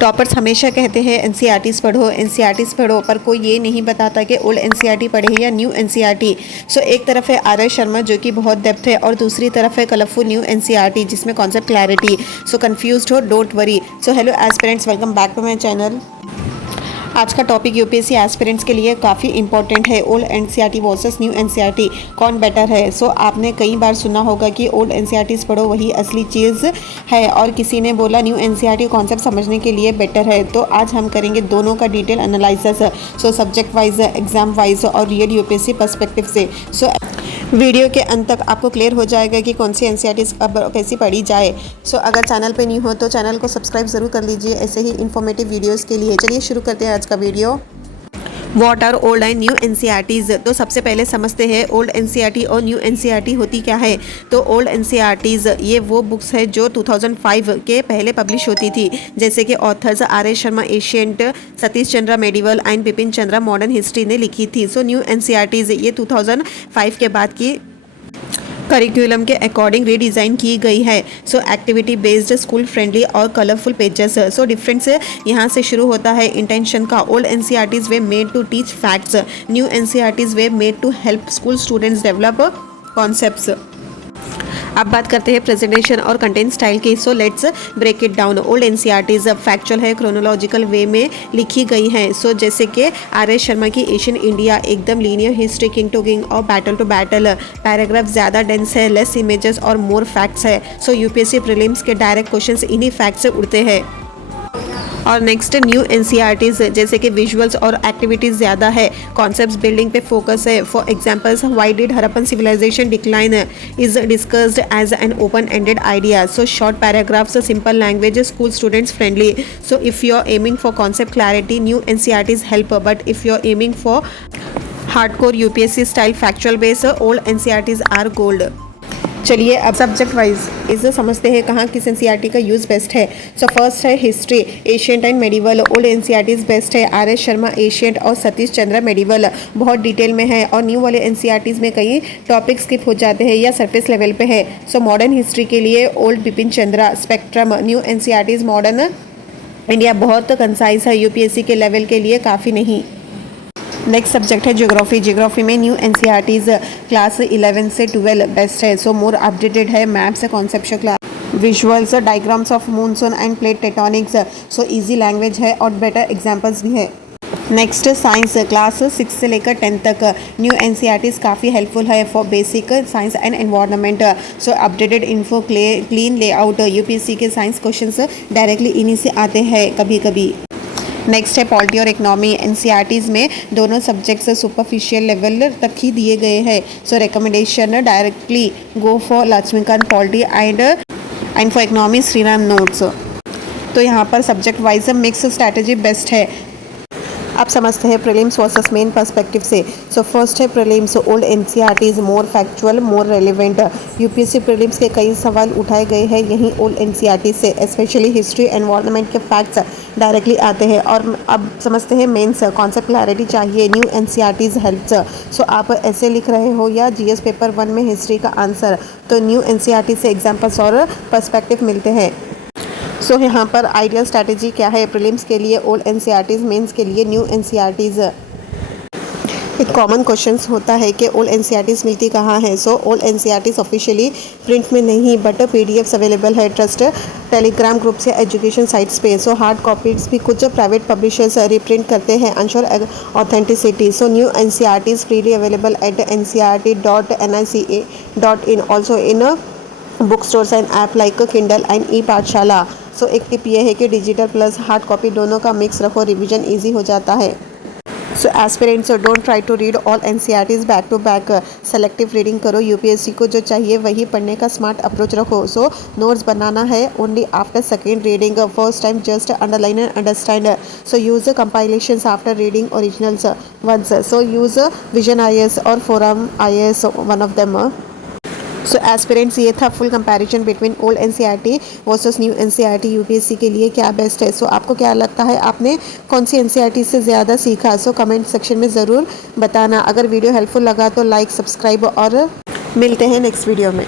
Toppers हमेशा कहते हैं एनसीईआरटीज़ पढ़ो, एनसीईआरटीज़ पढ़ो, पर कोई ये नहीं बताता कि ओल्ड एनसीईआरटी पढ़े या न्यू एनसीईआरटी। सो एक तरफ है आर एस शर्मा जो कि बहुत डेप्थ है, और दूसरी तरफ है कलरफुल न्यू एनसीईआरटी जिसमें कॉन्सेप्ट क्लैरिटी। सो कंफ्यूज्ड हो, don't worry. So hello aspirants, welcome back to my channel. आज का टॉपिक यूपीएससी एस्पिरेंट्स के लिए काफ़ी इंपॉर्टेंट है। Old NCERT versus new NCERT कौन बेटर है। सो आपने कई बार सुना होगा कि ओल्ड एनसीईआरटीज़ पढ़ो वही असली चीज़ है, और किसी ने बोला न्यू एनसीईआरटी कॉन्सेप्ट समझने के लिए बेटर है। तो आज हम करेंगे दोनों का detail analysis, so subject wise, exam wise और रियल यूपीएससी पर्सपेक्टिव से। सो वीडियो के अंत तक आपको क्लियर हो जाएगा कि कौन सी एनसीईआरटीज़ अब कैसी पढ़ी जाए। सो अगर चैनल पे न्यू हो तो चैनल को सब्सक्राइब ज़रूर कर लीजिए ऐसे ही इन्फॉर्मेटिव वीडियोस के लिए। चलिए शुरू करते हैं आज का video. What are old and new NCERTs. तो सबसे पहले समझते हैं ओल्ड एनसीईआरटी और न्यू एनसीईआरटी होती क्या है। तो ओल्ड एनसीईआरटीज़ ये वो बुक्स है जो 2005 के पहले पब्लिश होती थी, जैसे कि authors are S Sharma ancient, Satish Chandra medieval and Bipin Chandra modern history ने लिखी थी। सो न्यू एनसीईआरटीज़ ये 2005 के बाद की करिकुलम के अकॉर्डिंग रीडिज़ाइन की गई है। So activity based, school friendly और कलरफुल पेजेस। सो डिफरेंस यहाँ से शुरू होता है इंटेंशन का। Old NCERTs were made to teach facts, new NCERTs were made to help school students develop concepts. अब बात करते हैं प्रेजेंटेशन और कंटेंट स्टाइल की। So let's break it down. Old NCERTs factual है, क्रोनोलॉजिकल वे में लिखी गई हैं। सो जैसे कि आर एस शर्मा की एशियन इंडिया एकदम linear history, king to king और बैटल टू बैटल। पैराग्राफ ज़्यादा डेंस है, लेस इमेजेस और मोर फैक्ट्स है। सो यूपीएससी प्रीलिम्स के डायरेक्ट क्वेश्चंस इन्हीं फैक्ट्स से उड़ते हैं। और नेक्स्ट न्यू एनसीईआरटीज़ जैसे कि विजुअल्स और एक्टिविटीज़ ज़्यादा है, कॉन्सेप्ट्स बिल्डिंग पे फोकस है। For examples, why did Harappan civilisation decline is discussed as an open ended idea. So short paragraphs, simple language, school students friendly. So if you are aiming for concept clarity, new NCERTs help, but if you are aiming for hardcore UPSC style factual base, old NCERTs are gold. चलिए अब subject wise इसे समझते हैं कहाँ किस NCERT का use best है। सो first है history, ancient and medieval. Old NCERTs best है, आर एस शर्मा एशियंट और सतीश चंद्रा मेडिवल बहुत डिटेल में है, और न्यू वाले एनसीईआरटीज़ में कई टॉपिक स्किप हो जाते हैं या सरफेस लेवल पे है। सो मॉडर्न हिस्ट्री के लिए old Bipin Chandra, spectrum. New NCERTs modern India बहुत कंसाइज है, यूपीएससी के लेवल के लिए काफ़ी नहीं। नेक्स्ट सब्जेक्ट है ज्योग्राफी। ज्योग्राफी में न्यू एनसीईआरटीज़ क्लास 11 से 12 बेस्ट है। सो मोर अपडेटेड है, maps, conceptual class, visuals, diagrams of monsoon end plate tectonics. So easy language है और बेटर एग्जांपल्स भी है। नेक्स्ट साइंस, क्लास 6 से लेकर 10 तक न्यू एनसीईआरटीज़ काफ़ी हेल्पफुल है for basic science and environment. So updated info, clean layout. UPSC के साइंस क्वेश्चंस डायरेक्टली इन्हीं से आते हैं कभी कभी। नेक्स्ट है पॉलिटी और इकोनॉमी। एनसीईआरटीज़ में दोनों सब्जेक्ट्स सुपरफिशियल लेवल तक ही दिए गए हैं। So recommendation directly go for Laxmikanth polity and for economy Shriram notes. तो यहाँ पर subject wise mix strategy best है। अब समझते हैं प्रीलिम्स वर्सेस मेन पर्सपेक्टिव से। सो फर्स्ट है prelims, old NCERTs more factual, more relevant. UPSC prelims के कई सवाल उठाए गए हैं यहीं ओल्ड एनसीईआरटी से, स्पेशली हिस्ट्री एनवायरनमेंट के फैक्ट्स डायरेक्टली आते हैं। और अब समझते हैं मेंस, कॉन्सेप्ट क्लैरिटी चाहिए, न्यू एनसीईआरटीज़ हेल्प्स। सो आप ऐसे लिख रहे हो या जीएस पेपर 1 में हिस्ट्री का आंसर, तो न्यू एनसीईआरटी से एग्जाम्पल्स और पर्सपेक्टिव मिलते हैं। सो यहाँ पर आइडियल स्ट्रैटेजी क्या है प्रीलिम्स के लिए ओल्ड एनसीईआरटीज़, मेंस के लिए न्यू एनसीईआरटीज़। एक कॉमन क्वेश्चन होता है कि ओल्ड एनसीईआरटीज़ मिलती कहाँ है। So old NCERTs officially print में नहीं बट पीडीएफ्स अवेलेबल है ट्रस्ट टेलीग्राम ग्रुप से एजुकेशन साइट्स पे। सो हार्ड कॉपीज भी कुछ प्राइवेट पब्लिशर्स रिप्रिंट करते हैं, ensure authenticity. So new NCERTs freely available at ncrt.nic.in, also in book stores and app like Kindle and e Pathshala. So एक tip ये है कि डिजिटल प्लस हार्ड कॉपी दोनों का मिक्स रखो, रिवीजन इजी हो जाता है। So aspirants don't try to read all NCERTs back to back, selective reading करो। यूपीएससी को जो चाहिए वही पढ़ने का स्मार्ट अप्रोच रखो। सो नोट्स बनाना है only after second reading, first time just underline and understand. So use compilations after reading originals once. So use vision IAS और forum IAS, one of them. So aspirants ये था full comparison between old NCERT versus new NCERT UPSC के लिए क्या best है। सो आपको क्या लगता है, आपने कौन सी एनसीईआरटी से ज़्यादा सीखा। सो कमेंट सेक्शन में ज़रूर बताना। अगर वीडियो हेल्पफुल लगा तो लाइक, सब्सक्राइब और मिलते हैं नेक्स्ट वीडियो में।